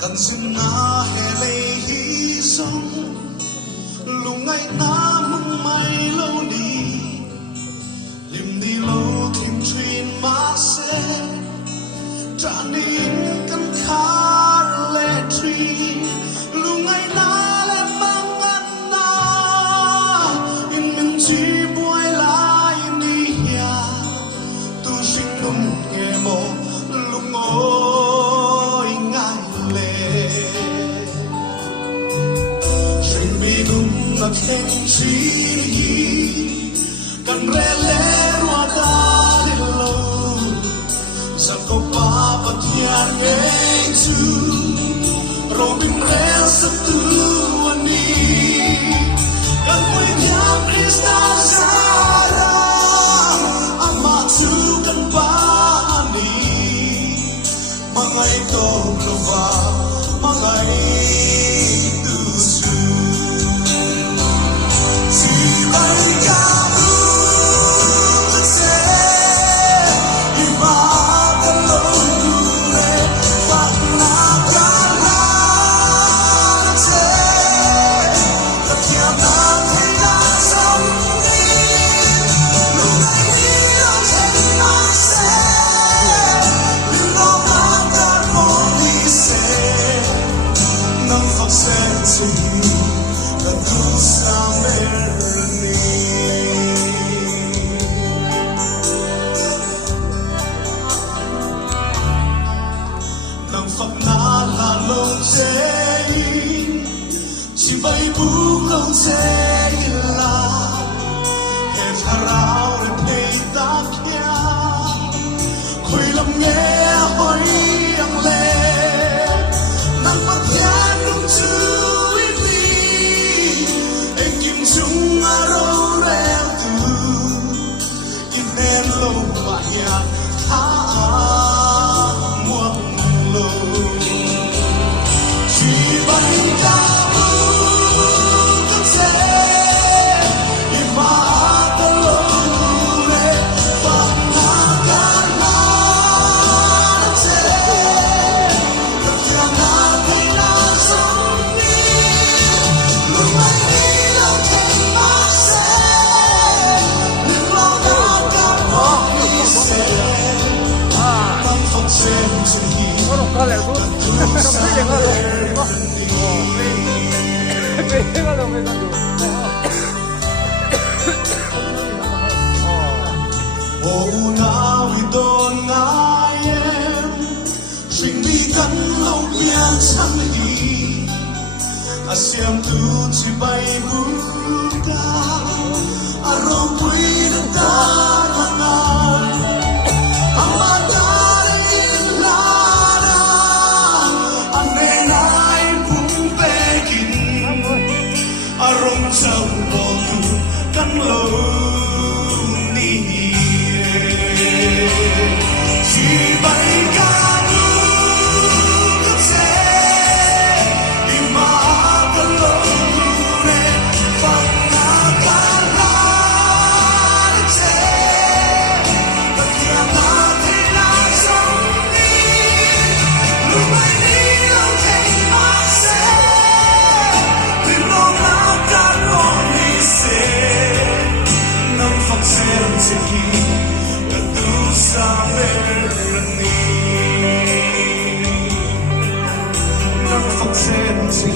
cần xin na hè lây hi sông lùng ngày na mong mai lâu đi lim đi lâu thêm chuyên má xe trả nín căn khá lệ truy lùng ngày na lệ mang ngăn na in mình chỉ buổi lại đi nhà tu sinh nung nghe mồ lùng ngồi ngài lệ chuyện bị đúng là thêm chi cần rẽ lẽ hoa ta đi lâu sao có ba bát nhà nghe chú rồi mình rẽ sắp tu anh đi cần quay nhà Krista ra ama chú cần ba anh đi mà ngày cầu cầu va mà ngày tu sư chỉ bay cao Asiam tu chỉ bay buta, arong quy đất ta nangai, amata ilana, ane nai pung pekin, arong sau bolu kan lo ni, chỉ bay cao. Hãy subscribe